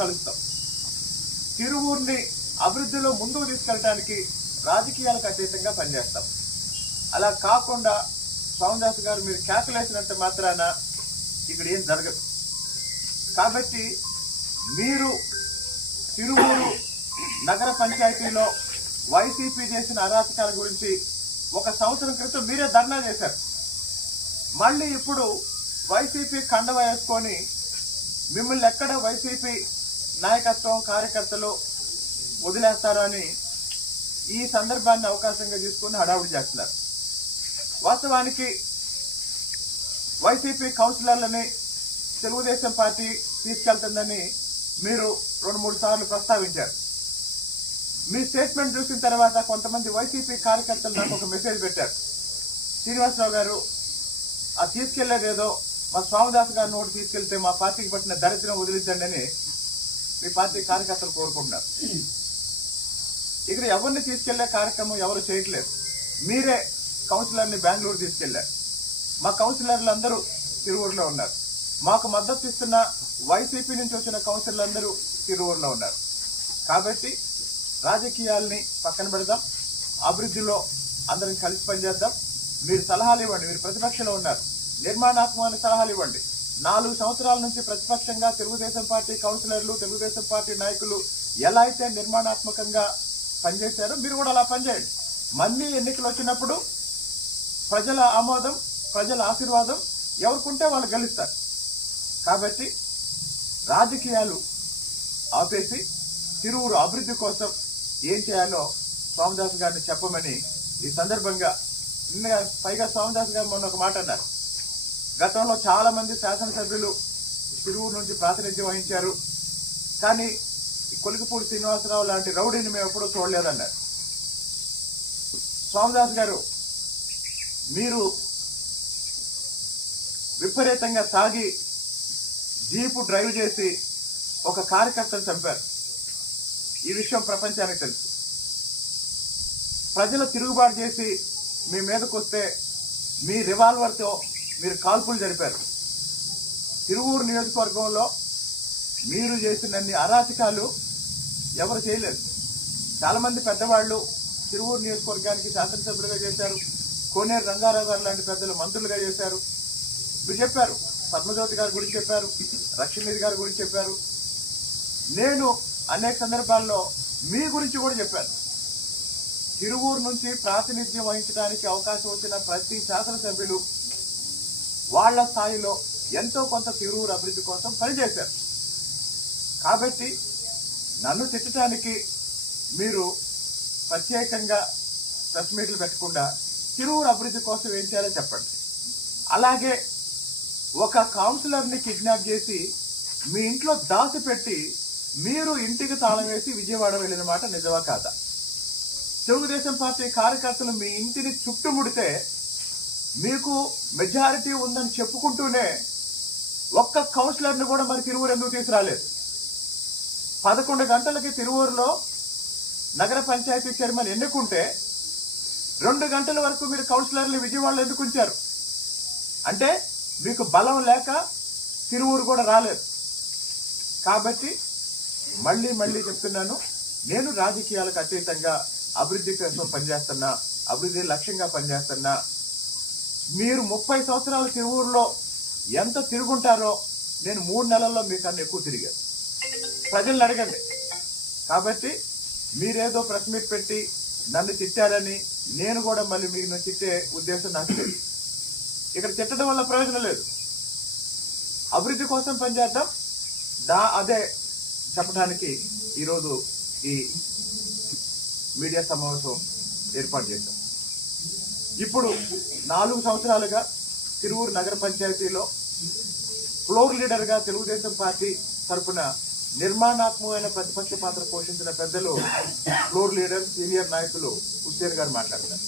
కలుస్తాం. తిరువూరుని అభివృద్ధిలో ముందుకు తీసుకెళ్ళడానికి రాజకీయాలకు అతీతంగా పనిచేస్తాం. అలా కాకుండా స్వామిదాస్ గారు మీరు కేకలేసినంత మాత్రాన ఇక్కడ ఏం జరగదు. కాబట్టి మీరు తిరువూరు నగర పంచాయతీలో వైసీపీ చేసిన అరాచకాల గురించి 1 సంవత్సరం క్రితం మీరే ధర్నా చేశారు. మళ్ళీ ఇప్పుడు వైసీపీ కండవ వేసుకొని మిమ్మల్ని ఎక్కడ వైసీపీ నాయకత్వం కార్యకర్తలు వదిలేస్తారో అని ఈ సందర్భాన్ని అవకాశంగా తీసుకుని హడావుడి చేస్తున్నారు. వాస్తవానికి వైసీపీ కౌన్సిలర్లని తెలుగుదేశం పార్టీ తీసుకెళ్తుందని మీరు 2-3 సార్లు ప్రస్తావించారు. మీ స్టేట్మెంట్ చూసిన తర్వాత కొంతమంది వైసీపీ కార్యకర్తలు నాకు ఒక మెసేజ్ పెట్టారు. శ్రీనివాసరావు గారు ఆ తీసుకెళ్లేదేదో మా స్వామిదాస్ గారిని ఒకటి తీసుకెళ్తే మా పార్టీకి పట్టిన దరిద్రం వదిలించండి అని మీ పార్టీ కార్యకర్తలు కోరుకుంటున్నారు. ఇక్కడ ఎవరిని తీసుకెళ్లే కార్యక్రమం ఎవరు చేయట్లేదు. మీరే కౌన్సిలర్ని బెంగళూరు తీసుకెళ్లారు. మా కౌన్సిలర్లు అందరూ తిరువూరులో ఉన్నారు. మాకు మద్దతు ఇస్తున్న వైసీపీ నుంచి వచ్చిన కౌన్సిలర్లు అందరూ తిరువూరులో ఉన్నారు. కాబట్టి రాజకీయాల్ని పక్కన పెడదాం, అభివృద్ధిలో అందరం కలిసి పనిచేద్దాం. మీరు సలహాలు ఇవ్వండి. మీరు ప్రతిపక్షంలో ఉన్నారు, నిర్మాణాత్మకమైన సలహాలు ఇవ్వండి. 4 సంవత్సరాల నుంచి ప్రతిపక్షంగా తెలుగుదేశం పార్టీ కౌన్సిలర్లు తెలుగుదేశం పార్టీ నాయకులు ఎలా అయితే నిర్మాణాత్మకంగా పనిచేశారో మీరు కూడా అలా పనిచేయండి. మళ్ళీ ఎన్నికలు వచ్చినప్పుడు ప్రజల ఆమోదం ప్రజల ఆశీర్వాదం ఎవరికుంటే వాళ్ళు గెలుస్తారు. కాబట్టి రాజకీయాలు ఆపేసి తిరువూరు అభివృద్ధి కోసం ఏం చేయాలో స్వామిదాస్ గారిని చెప్పమని ఈ సందర్భంగా పైగా స్వామిదాస్ గారు మొన్న ఒక మాట అన్నారు. గతంలో చాలా మంది శాసనసభ్యులు తిరువూరు నుంచి ప్రాతినిధ్యం వహించారు, కానీ కొలికపూడి శ్రీనివాసరావు లాంటి రౌడీని మేము ఎప్పుడూ చూడలేదన్నారు. స్వామిదాస్ గారు మీరు విపరీతంగా తాగి జీపు డ్రైవ్ చేసి ఒక కార్యకర్తను చంపారు. ఈ విషయం ప్రపంచానికి తెలుసు. ప్రజలు తిరుగుబాటు చేసి మీ మీదకు వస్తే మీ రివాల్వర్తో మీరు కాల్పులు జరిపారు. తిరువూరు నియోజకవర్గంలో మీరు చేసినన్ని అరాచకాలు ఎవరు చేయలేదు. చాలా మంది పెద్దవాళ్ళు తిరువూరు నియోజకవర్గానికి శాసనసభ్యులుగా చేశారు. కోనేరు రంగారావు గారు లాంటి పెద్దలు మంత్రులుగా చేశారు. మీరు చెప్పారు, పద్మజ్యోతి గారి గురించి చెప్పారు, లక్ష్మీనిధి గారి గురించి చెప్పారు. నేను అనేక సందర్భాల్లో మీ గురించి కూడా చెప్పాను. తిరువూరు నుంచి ప్రాతినిధ్యం వహించడానికి అవకాశం వచ్చిన ప్రతి శాసనసభ్యులు వాళ్ల స్థాయిలో ఎంతో కొంత తిరువూరు అభివృద్ధి కోసం పనిచేశారు. కాబట్టి నన్ను తిట్టడానికి మీరు ప్రత్యేకంగా ప్రెస్ మీట్లు పెట్టకుండా తిరువూరు అభివృద్ధి కోసం ఏం చేయాలో చెప్పండి. అలాగే ఒక కౌన్సిలర్ని కిడ్నాప్ చేసి మీ ఇంట్లో దాచిపెట్టి మీరు ఇంటికి తాళం వేసి విజయవాడ వెళ్ళిన మాట నిజమా కాదా? తెలుగుదేశం పార్టీ కార్యకర్తలు మీ ఇంటిని చుట్టుముడితే మీకు మెజారిటీ ఉందని చెప్పుకుంటూనే ఒక్క కౌన్సిలర్ని కూడా మరి తిరువూరు ఎందుకు తీసుకురాలేదు? 11 గంటలకి తిరువూరులో నగర పంచాయతీ చైర్మన్ ఎన్నుకుంటే 2 గంటల వరకు మీరు కౌన్సిలర్లు విజయవాడలో ఎందుకు ఉంచారు? అంటే మీకు బలం లేక తిరువూరు కూడా రాలేదు. కాబట్టి మళ్ళీ చెప్తున్నాను, నేను రాజకీయాలకు అతీతంగా అభివృద్ధి కోసం పనిచేస్తున్నా, అభివృద్ధి లక్ష్యంగా పనిచేస్తున్నా. మీరు 30 సంవత్సరాల తిరువూరులో ఎంత తిరుగుంటారో నేను 3 నెలల్లో మీకన్నా ఎక్కువ తిరిగాను. ప్రజల్ని అడగండి. కాబట్టి మీరేదో ప్రెస్ మీట్ పెట్టి నన్ను తిట్టారని నేను కూడా మళ్ళీ మీకు తిట్టే ఉద్దేశం నాకు లేదు. ఇక్కడ తిట్టడం వల్ల ప్రయోజనం లేదు. అభివృద్ధి కోసం పనిచేద్దాం. అదే చెప్పడానికి ఈరోజు ఈ మీడియా సమావేశం ఏర్పాటు చేశాం. ఇప్పుడు 4 సంవత్సరాలుగా తిరువూరు నగర పంచాయతీలో ఫ్లోర్ లీడర్గా తెలుగుదేశం పార్టీ తరఫున నిర్మాణాత్మకమైన ప్రతిపక్ష పాత్ర పోషించిన పెద్దలు ఫ్లోర్ లీడర్ సీనియర్ నాయకులు హుస్సేన్ గారు మాట్లాడతారు.